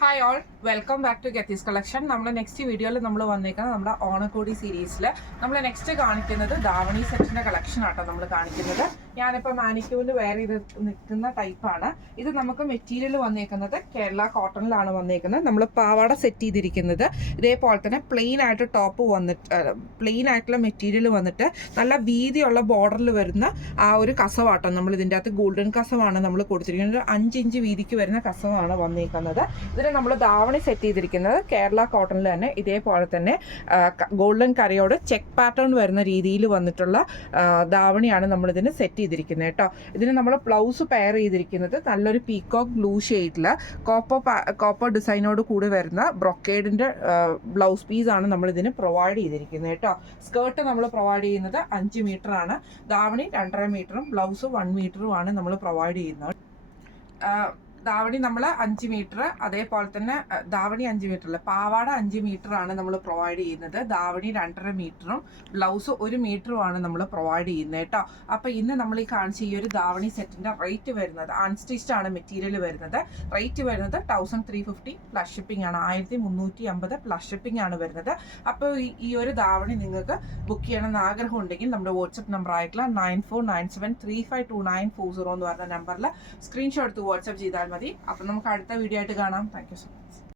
Hi all, welcome back to Geethi's collection. നമ്മൾ next വീഡിയോയിൽ നമ്മൾ വന്നേക്കുന്നത് നമ്മുടെ ഓണക്കോടി സീരീസിൽ നമ്മൾ നെക്സ്റ്റ് കാണിക്കുന്നത് ദാവണി സെറ്റിന്റെ കളക്ഷൻ ആട്ടോ നമ്മൾ കാണിക്കുന്നത്. ഞാനിപ്പോൾ മാനിക്യൂവിൽ വെയർ ചെയ്ത് നിൽക്കുന്ന ടൈപ്പാണ് ഇത്. നമുക്ക് മെറ്റീരിയൽ വന്നേക്കുന്നത് കേരള കോട്ടണിലാണ് വന്നേക്കുന്നത്. നമ്മൾ പാവാട സെറ്റ് ചെയ്തിരിക്കുന്നത് ഇതേപോലെ തന്നെ പ്ലെയിൻ ആയിട്ട് ടോപ്പ് വന്നിട്ട് പ്ലെയിൻ ആയിട്ടുള്ള മെറ്റീരിയൽ വന്നിട്ട് നല്ല വീതിയുള്ള ബോർഡറിൽ വരുന്ന ആ ഒരു കസവാട്ടോ. നമ്മൾ ഇതിൻ്റെ അകത്ത് ഗോൾഡൻ കസവാണ് നമ്മൾ കൊടുത്തിരിക്കുന്നത്. 5 ഇഞ്ച് വീതിക്ക് വരുന്ന കസവാണ് വന്നേക്കുന്നത്. ഇതിന് നമ്മൾ ദാവണി സെറ്റ് ചെയ്തിരിക്കുന്നത് കേരള കോട്ടണിൽ തന്നെ ഇതേപോലെ തന്നെ ഗോൾഡൻ കരയോട് ചെക്ക് പാറ്റേൺ വരുന്ന രീതിയിൽ വന്നിട്ടുള്ള ദാവണിയാണ് നമ്മളിതിന് സെറ്റ് ചെയ്തിരിക്കുന്നത് കേട്ടോ. ഇതിന് നമ്മൾ ബ്ലൗസ് പെയർ ചെയ്തിരിക്കുന്നത് നല്ലൊരു പീകോക്ക് ബ്ലൂ ഷെയ്ഡിൽ കോപ്പർ ഡിസൈനോട് കൂടി വരുന്ന ബ്രൊക്കേഡിൻ്റെ ബ്ലൗസ് പീസാണ് നമ്മളിതിന് പ്രൊവൈഡ് ചെയ്തിരിക്കുന്നത് കേട്ടോ. സ്കേർട്ട് നമ്മൾ പ്രൊവൈഡ് ചെയ്യുന്നത് 5 മീറ്ററാണ്. ദാവണി 2.5 മീറ്ററും ബ്ലൗസ് 1 മീറ്ററുമാണ് നമ്മൾ പ്രൊവൈഡ് ചെയ്യുന്നത്. ദാവണി നമ്മൾ 5 മീറ്റർ, അതേപോലെ തന്നെ ദാവണി 5 മീറ്റർ അല്ല, പാവാട 5 മീറ്ററാണ് നമ്മൾ പ്രൊവൈഡ് ചെയ്യുന്നത്. ദാവണി 2.5 മീറ്ററും ബ്ലൗസ് 1 മീറ്ററുമാണ് നമ്മൾ പ്രൊവൈഡ് ചെയ്യുന്നത് കേട്ടോ. അപ്പോൾ ഇന്ന് നമ്മൾ ഈ കാണിച്ച ഈ ഒരു ദാവണി സെറ്റിൻ്റെ റേറ്റ് വരുന്നത് അൺസ്റ്റിച്ച്ഡ് ആണ് മെറ്റീരിയൽ വരുന്നത്. റേറ്റ് വരുന്നത് 1350 പ്ലസ് ഷിപ്പിംഗ് ആണ്. 1350 പ്ലസ് ഷിപ്പിംഗ് ആണ് വരുന്നത്. അപ്പോൾ ഈ ഒരു ദാവണി നിങ്ങൾക്ക് ബുക്ക് ചെയ്യണമെന്ന് ആഗ്രഹം ഉണ്ടെങ്കിൽ നമ്മുടെ വാട്സപ്പ് നമ്പർ ആയിട്ടുള്ള 9497352940 എന്ന് പറഞ്ഞ നമ്പറിൽ സ്ക്രീൻഷോട്ട് എടുത്ത് വാട്സപ്പ് ചെയ്താൽ മതി. അപ്പം നമുക്ക് അടുത്ത വീഡിയോ ആയിട്ട് കാണാം. Thank you so much.